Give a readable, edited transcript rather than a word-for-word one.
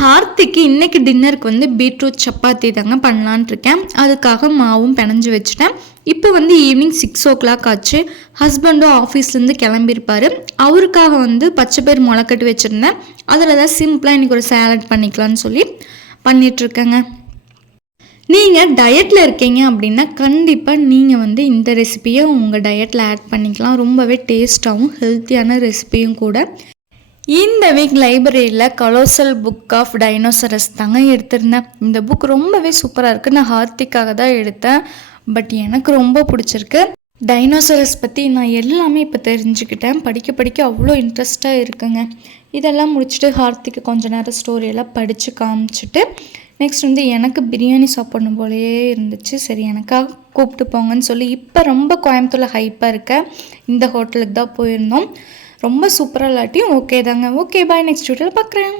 ஹார்த்திக்கு இன்றைக்கி டின்னருக்கு வந்து பீட்ரூட் சப்பாத்தி தாங்க பண்ணலான்ட்டு இருக்கேன். அதுக்காக மாவும் பிணைஞ்சு வச்சுட்டேன். இப்போ வந்து ஈவினிங் 6 ஆச்சு. ஹஸ்பண்டும் ஆஃபீஸ்லேருந்து கிளம்பியிருப்பார். அவருக்காக வந்து பச்சை பயிறு முளைக்கட்டு வச்சுருந்தேன். அதில் தான் சிம்பிளாக இன்றைக்கி ஒரு சேலட் பண்ணிக்கலான்னு சொல்லி பண்ணிகிட்ருக்கேங்க. நீங்கள் டயட்டில் இருக்கீங்க அப்படின்னா கண்டிப்பாக நீங்கள் வந்து இந்த ரெசிபியை உங்கள் டயட்டில் ஆட் பண்ணிக்கலாம். ரொம்பவே டேஸ்ட்டாகவும் ஹெல்த்தியான ரெசிபியும் கூட. இந்த வீக் லைப்ரரியில் கொலோசல் புக் ஆஃப் டைனோசரஸ் தாங்க எடுத்திருந்தேன். இந்த புக் ரொம்பவே சூப்பராக இருக்குது. நான் ஹார்த்திக்காக தான் எடுத்தேன். பட் எனக்கு ரொம்ப பிடிச்சிருக்கு. டைனோசரஸ் பற்றி நான் எல்லாமே இப்போ தெரிஞ்சுக்கிட்டேன். படிக்க படிக்க அவ்வளோ இன்ட்ரெஸ்ட்டாக இருக்குங்க. இதெல்லாம் முடிச்சுட்டு ஹார்த்திக்கு கொஞ்ச நேரம் ஸ்டோரியெல்லாம் படித்து காமிச்சிட்டு நெக்ஸ்ட் வந்து எனக்கு பிரியாணி சாப்பிடணும் போலேயே இருந்துச்சு. சரி எனக்காக கூப்பிட்டு போங்கன்னு சொல்லி இப்போ ரொம்ப கோயம்புத்தூரில் ஹைப்பாக இருக்க இந்த ஹோட்டலுக்கு தான் போயிருந்தோம். ரொம்ப சூப்பராக இல்லாட்டியும் ஓகே தாங்க. ஓகே பாய், நெக்ஸ்ட் வீடியோவில் பார்க்குறேன்.